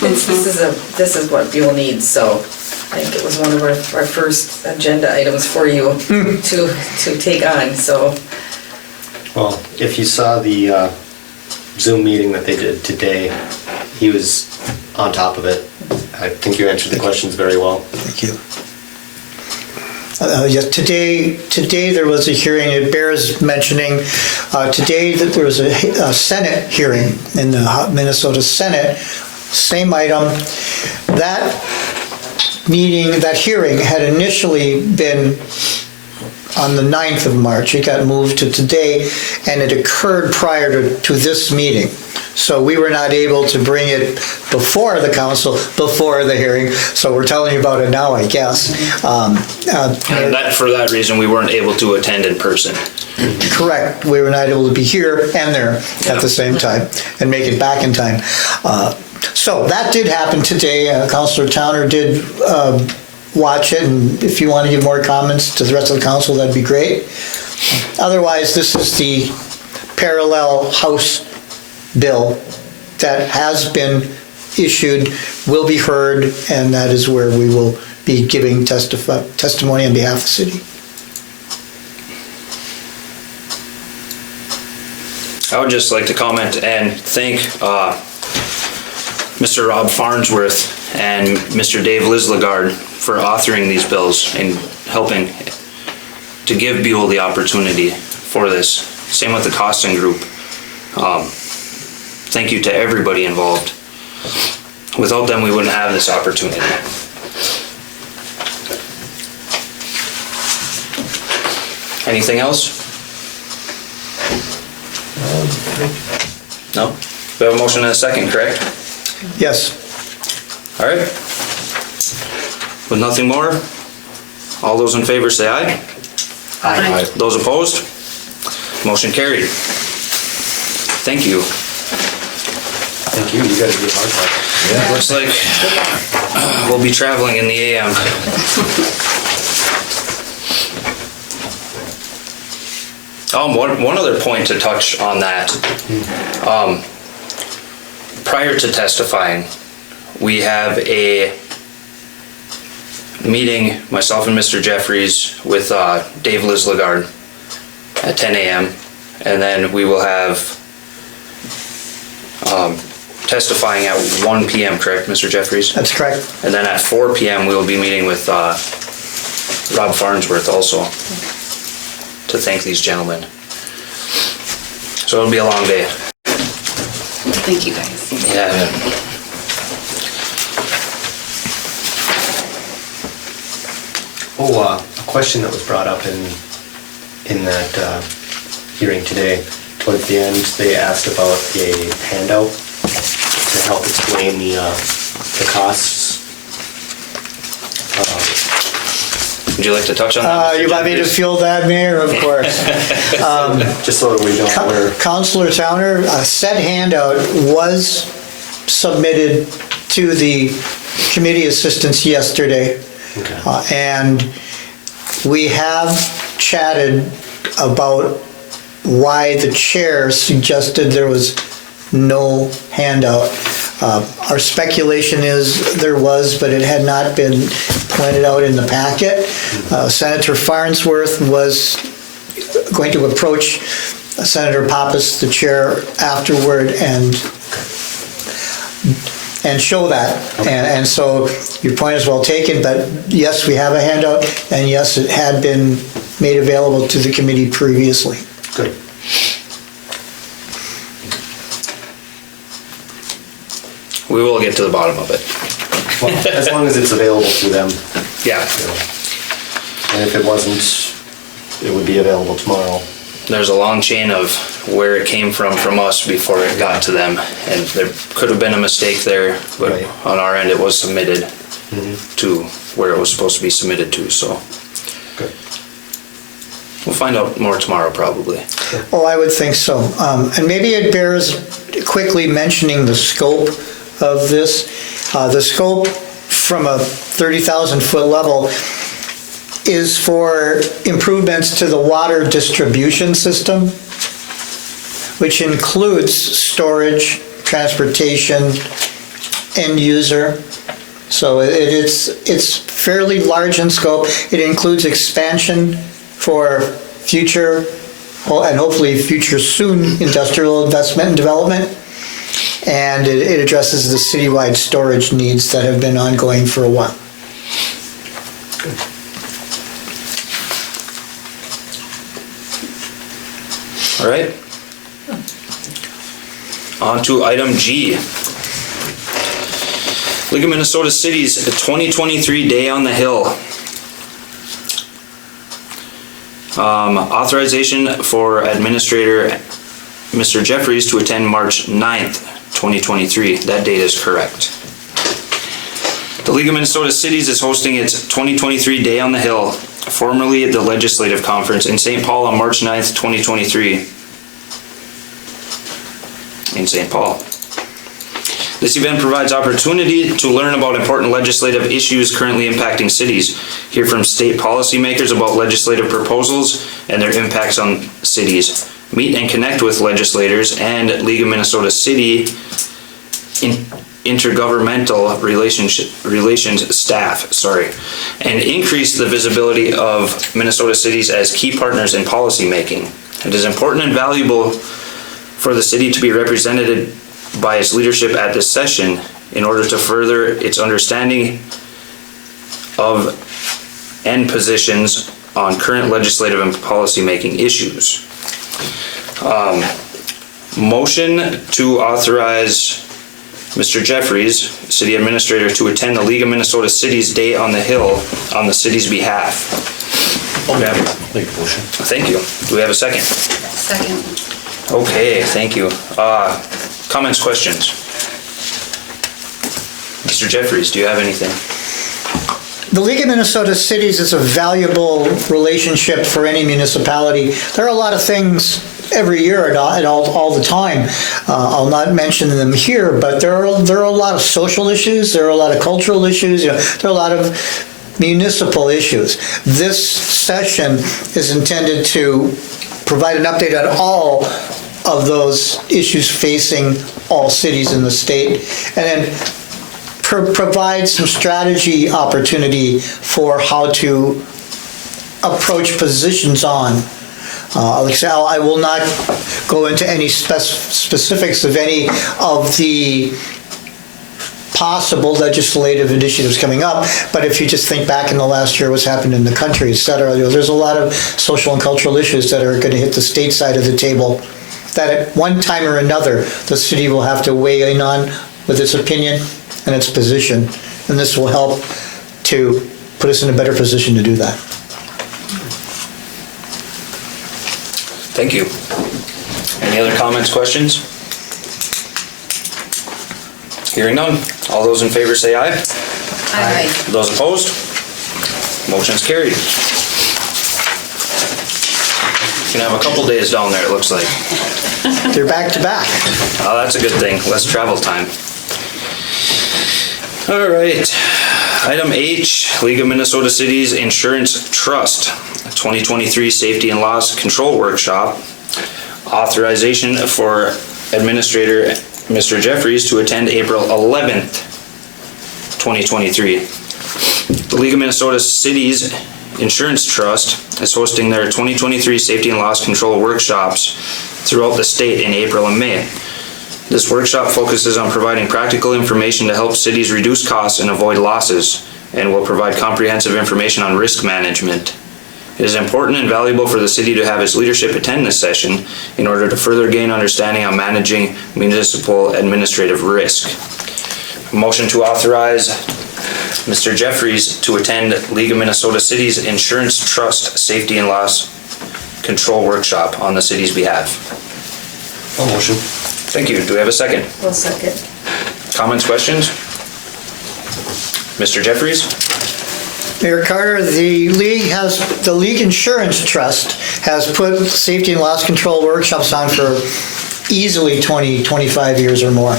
This is what Buhl needs, so I think it was one of our first agenda items for you to take on, so. Well, if you saw the Zoom meeting that they did today, he was on top of it. I think you answered the questions very well. Thank you. Yes, today there was a hearing, it bears mentioning, today that there was a Senate hearing in the Minnesota Senate, same item. That meeting, that hearing had initially been on the 9th of March. It got moved to today, and it occurred prior to this meeting. So we were not able to bring it before the council, before the hearing, so we're telling you about it now, I guess. And for that reason, we weren't able to attend in person. Correct, we were not able to be here and there at the same time and make it back in time. So that did happen today. Councilor Towner did watch it, and if you want to give more comments to the rest of the council, that'd be great. Otherwise, this is the parallel House bill that has been issued, will be heard, and that is where we will be giving testimony on behalf of the city. I would just like to comment and thank Mr. Rob Farnsworth and Mr. Dave Lislegard for authoring these bills and helping to give Buhl the opportunity for this. Same with the Costin Group. Thank you to everybody involved. Without them, we wouldn't have this opportunity. Anything else? No? We have a motion and a second, correct? Yes. All right. With nothing more, all those in favor say aye. Aye. Those opposed? Motion carried. Thank you. Thank you, you guys did hard part. Looks like we'll be traveling in the AM. One other point to touch on that. Prior to testifying, we have a meeting, myself and Mr. Jeffries, with Dave Lislegard at 10 a.m. And then we will have testifying at 1 p.m., correct, Mr. Jeffries? That's correct. And then at 4 p.m., we will be meeting with Rob Farnsworth also to thank these gentlemen. So it'll be a long day. Thank you, guys. Yeah. A question that was brought up in that hearing today, towards the end, they asked about a handout to help explain the costs. Would you like to touch on that? Mr. You want me to Jeffries? field that, Mayor? Of course. Just so that we know where. Councilor Towner, a said handout was submitted to the committee assistants yesterday. Okay. And we have chatted about why the chair suggested there was no handout. Our speculation is there was, but it had not been pointed out in the packet. Senator Farnsworth was going to approach Senator Pappas, the chair, afterward and show that. And so your point is well taken, but yes, we have a handout, and yes, it had been made available to the committee previously. Good. We will get to the bottom of it. Well, as long as it's available to them, Yeah. you know. And if it wasn't, it would be available tomorrow. There's a long chain of where it came from us before it got to them, and there could have been a mistake there, but Right. on our end, it was submitted to where it was supposed to be submitted to, so Good. we'll find out more tomorrow probably. Oh, I would think so. And maybe it bears quickly mentioning the scope of this. The scope from a 30,000 foot level is for improvements to the water distribution system, which includes storage, transportation, end user. So it's fairly large in scope. It includes expansion for future, and hopefully future soon, industrial investment and development. And it addresses the citywide storage needs that have been ongoing for a while. All right. On to item G. League of Minnesota Cities 2023 Day on the Hill. Authorization for Administrator Mr. Jeffries to attend March 9th, 2023. That date is correct. The League of Minnesota Cities is hosting its 2023 Day on the Hill, formerly the Legislative Conference, in St. Paul on March 9th, 2023. In St. Paul. This event provides opportunity to learn about important legislative issues currently impacting cities, hear from state policymakers about legislative proposals and their impacts on cities, meet and connect with legislators and League of Minnesota City intergovernmental relations staff, and increase the visibility of Minnesota cities as key partners in policy making. It is important and valuable for the city to be represented by its leadership at this session in order to further its understanding of and positions on current legislative and policy-making issues. Motion to authorize Mr. Jeffries, City Administrator, to attend the League of Minnesota Cities Day on the Hill on the city's behalf. Make a motion. Thank you. Do we have a second? Second. Okay, thank you. Comments, questions? Mr. Jeffries, do you have anything? The League of Minnesota Cities is a valuable relationship for any municipality. There are a lot of things every year and all the time. I'll not mention them here, but there are a lot of social issues, there are a lot of cultural issues, there are a lot of municipal issues. This session is intended to provide an update on all of those issues facing all cities in the state, and then provide some strategy opportunity for how to approach positions on. Like I said, I will not go into any specifics of any of the possible legislative initiatives coming up, but if you just think back in the last year, what's happened in the country, et cetera, there's a lot of social and cultural issues that are going to hit the state side of the table that at one time or another, the city will have to weigh in on with its opinion and its position, and this will help to put us in a better position to do that. Thank you. Any other comments, questions? Hearing none. All those in favor say aye. Aye. Those opposed? Motion's carried. You can have a couple days down there, it looks like. They're back to back. Oh, that's a good thing. Less travel time. All right. Item H, League of Minnesota Cities Insurance Trust 2023 Safety and Loss Control Workshop. Authorization for Administrator Mr. Jeffries to attend April 11th, 2023. The League of Minnesota Cities Insurance Trust is hosting their 2023 Safety and Loss Control Workshops throughout the state in April and May. This workshop focuses on providing practical information to help cities reduce costs and avoid losses, and will provide comprehensive information on risk management. It is important and valuable for the city to have its leadership attend this session in order to further gain understanding on managing municipal administrative risk. Motion to authorize Mr. Jeffries to attend League of Minnesota Cities Insurance Trust Safety and Loss Control Workshop on the city's behalf. A motion. Thank you. Do we have a second? Well, second. Comments, questions? Mr. Jeffries? Mayor Carter, the League Insurance Trust has put safety and loss control workshops on for easily 20, 25 years or more.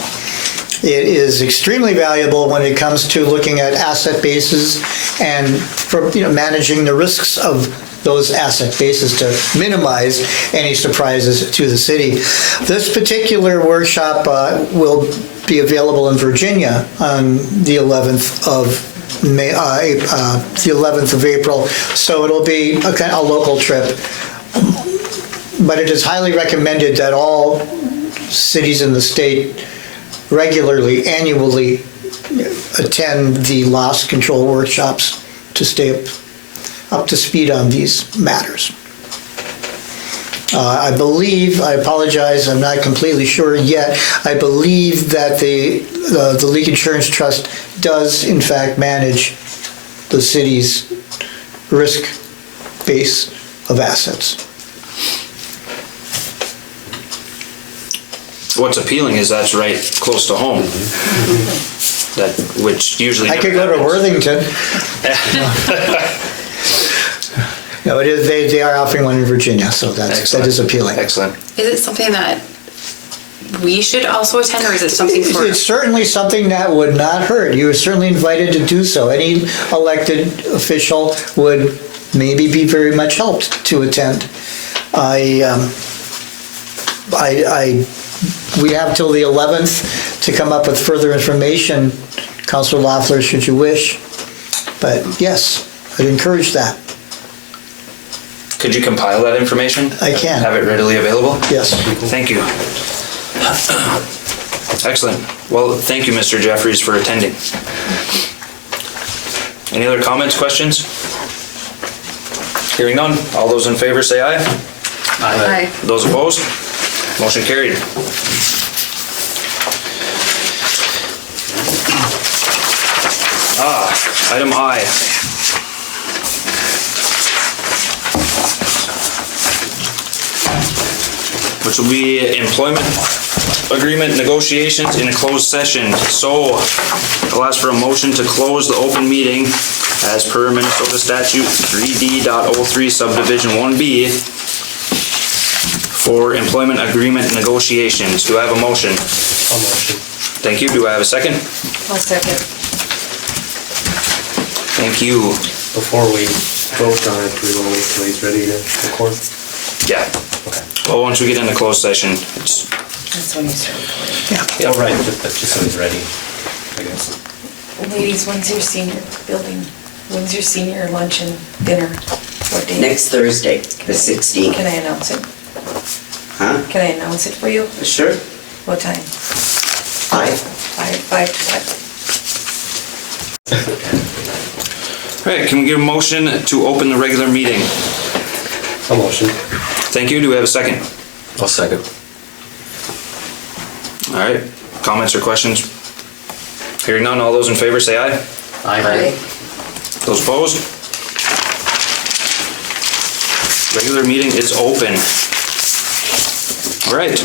It is extremely valuable when it comes to looking at asset bases and for, managing the risks of those asset bases to minimize any surprises to the city. This particular workshop will be available in Virginia on the 11th of May, the 11th of April, so it'll be a local trip. But it is highly recommended that all cities in the state regularly, annually attend the loss control workshops to stay up to speed on these matters. I believe, I apologize, I'm not completely sure yet. I believe that the League Insurance Trust does in fact manage the city's risk base of assets. What's appealing is that's right close to home. That, which usually I could go to Worthington. No, it is, they are offering one in Virginia, so that is appealing. Excellent. Is it something that we should also attend, or is it something for? It's certainly something that would not hurt. You are certainly invited to do so. Any elected official would maybe be very much helped to attend. We have till the 11th to come up with further information, Councilor Loeffler, should you wish. But yes, I'd encourage that. Could you compile that information? I can. Have it readily available? Yes. Thank you. Excellent. Well, thank you, Mr. Jeffries, for attending. Any other comments, questions? Hearing none, all those in favor say aye. Aye. Those opposed? Motion carried. Item I. Which will be employment agreement negotiations in a closed session. So I'll ask for a motion to close the open meeting as per Minnesota statute 3D.03 subdivision 1B for employment agreement negotiations. Do I have a motion? I'll motion. Thank you. Do I have a second? I'll second. Thank you. Before we vote on it, do we want to wait till he's ready to record? Yeah. Okay. Well, once we get into closed session, it's, That's when you start recording. yeah. Oh, right, just so he's ready, I guess. Ladies, when's your senior building? When's your senior lunch and dinner? What day? Next Thursday, the 16th. Can I announce it? Huh? Can I announce it for you? Sure. What time? 5. 5 to what? All right, can we get a motion to open the regular meeting? I'll motion. Thank you. Do we have a second? I'll second. All right. Comments or questions? Hearing none, all those in favor say aye. Aye. Those opposed? Regular meeting is open. All right.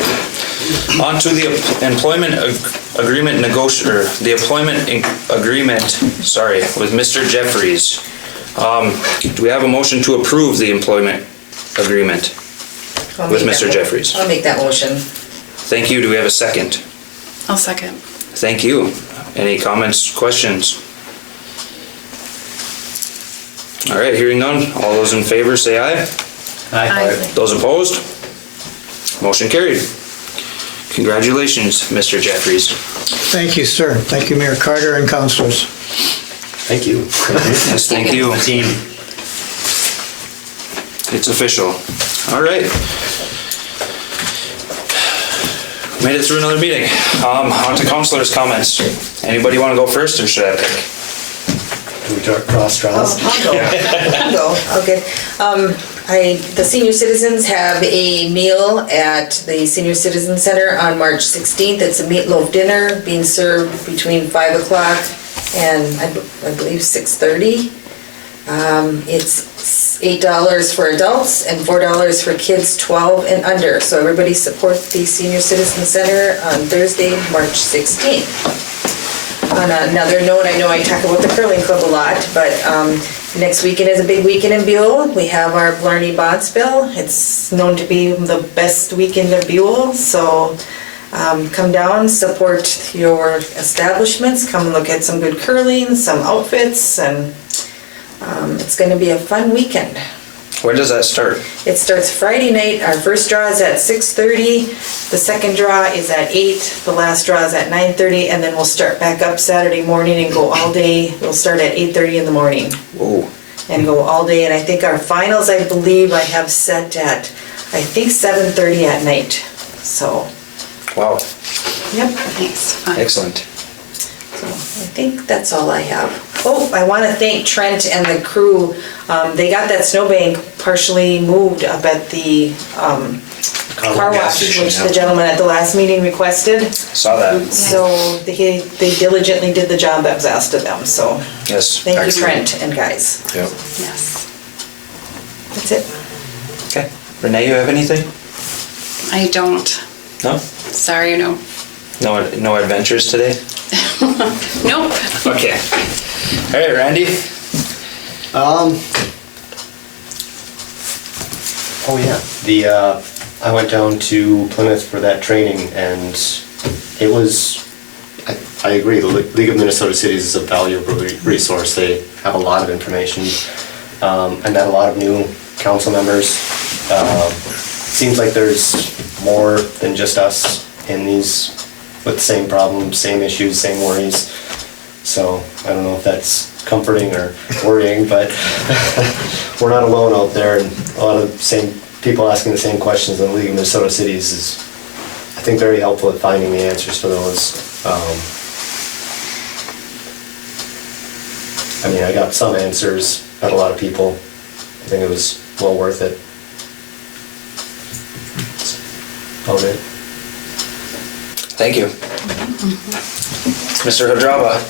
On to the employment agreement with Mr. Jeffries. Do we have a motion to approve the employment agreement with Mr. Jeffries? I'll make that motion. Thank you. Do we have a second? I'll second. Thank you. Any comments, questions? All right, hearing none. All those in favor say aye. Aye. Those opposed? Motion carried. Congratulations, Mr. Jeffries. Thank you, sir. Thank you, Mayor Carter and councilors. Thank you. Yes, thank you. Team. It's official. All right. Made it through another meeting. On to councilors' comments. Anybody want to go first, or should I pick? Do we cross straws? I'll go. Okay. The senior citizens have a meal at the Senior Citizen Center on March 16th. It's a meatloaf dinner being served between 5 o'clock and I believe 6:30. It's $8 for adults and $4 for kids 12 and under. So everybody support the Senior Citizen Center on Thursday, March 16th. On another note, I know I talk about the curling club a lot, but next weekend is a big weekend in Buhl. We have our Blarney Bonspiel. It's known to be the best weekend in Buhl, so come down, support your establishments, come look at some good curling, some outfits, and it's going to be a fun weekend. When does that start? It starts Friday night. Our first draw is at 6:30. The second draw is at 8. The last draw is at 9:30, and then we'll start back up Saturday morning and go all day. We'll start at 8:30 in the morning Oh, and go all day. And I think our finals, I believe, I have set at, I think 7:30 at night. So, wow. yep. Nice. Fun. Excellent. So I think that's all I have. Oh, I want to thank Trent and the crew. They got that snowbank partially moved up at the car wash, station, which yeah. the gentleman at the last meeting requested. Saw that. So they diligently did the job that was asked of them, so Yes. thank you, Excellent. Trent and guys. Yep. Yes. That's it. Okay. Renee, you have anything? I don't. No? Sorry, no. No adventures today? Nope. Okay. All right, Randy. Oh yeah, I went down to Plymouth for that training, and it was. I agree. The League of Minnesota Cities is a valuable resource. They have a lot of information. I met a lot of new council members. Seems like there's more than just us in these with the same problems, same issues, same worries. So I don't know if that's comforting or worrying, but we're not alone out there, and a lot of same people asking the same questions in the League of Minnesota Cities is, I think, very helpful at finding the answers to those. I mean, I got some answers, not a lot of people. I think it was well worth it. That's about it. Thank you. Mr. Hadrava.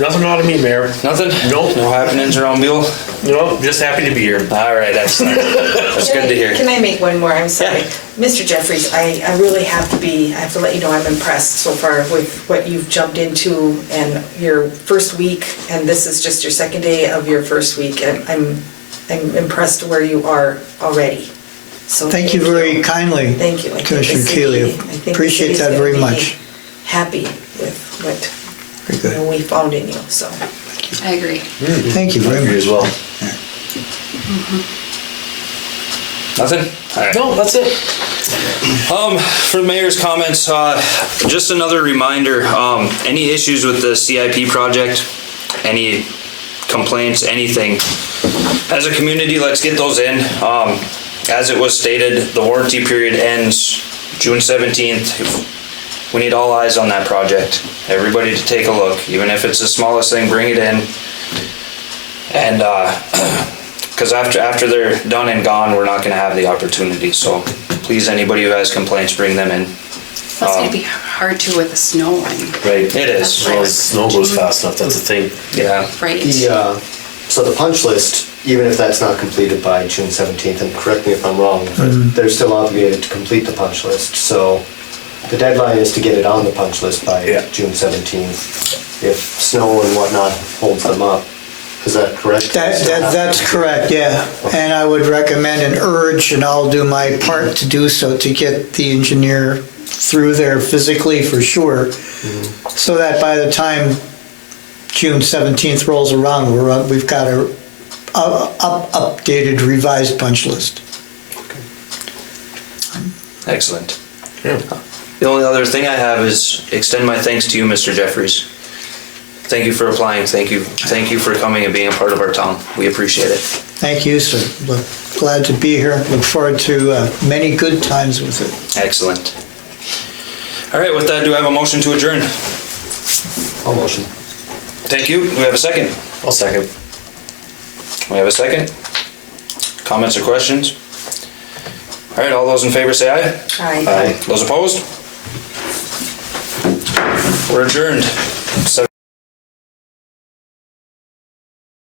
Nothing out of me, Mayor. Nothing? Nope. No happenings around Buhl? Nope, just happy to be here. All right, excellent. That's good to hear. Can I make one more? I'm sorry. Yeah. Mr. Jeffries, I really have to let you know I'm impressed so far with what you've jumped into and your first week, and this is just your second day of your first week, and I'm impressed where you are already. So Thank you very kindly. Thank you. I think Commissioner the city- Keeley. I think the Appreciate city's that gonna very be much. Happy with what Very good. we found in you, so. I agree. Thank you very You much. as well. Nothing? All right. No, that's it. For the mayor's comments, just another reminder, any issues with the CIP project, any complaints, anything, as a community, let's get those in. As it was stated, the warranty period ends June 17th. We need all eyes on that project. Everybody to take a look, even if it's the smallest thing, bring it in. And, because after they're done and gone, we're not gonna have the opportunity, so please, anybody who has complaints, bring them in. Plus, it'd be hard to with the snow and. Right. It is. Well, the snow goes fast enough, that's the thing. Yeah. Right. So the punch list, even if that's not completed by June 17th, and correct me if I'm wrong, but they're still obligated to complete the punch list. So the deadline is to get it on the punch list by Yeah. June 17th. If snow and whatnot holds them up, is that correct? That's correct, yeah. And I would recommend and urge, and I'll do my part to do so, to get the engineer through there physically for sure, so that by the time June 17th rolls around, we've got a updated, revised punch list. Excellent. Yeah. The only other thing I have is extend my thanks to you, Mr. Jeffries. Thank you for applying. Thank you for coming and being a part of our town. We appreciate it. Thank you, sir. Glad to be here. Look forward to many good times with it. Excellent. All right, with that, do I have a motion to adjourn? I'll motion. Thank you. Do we have a second? I'll second. We have a second. Comments or questions? All right, all those in favor say aye. Aye. Those opposed? We're adjourned.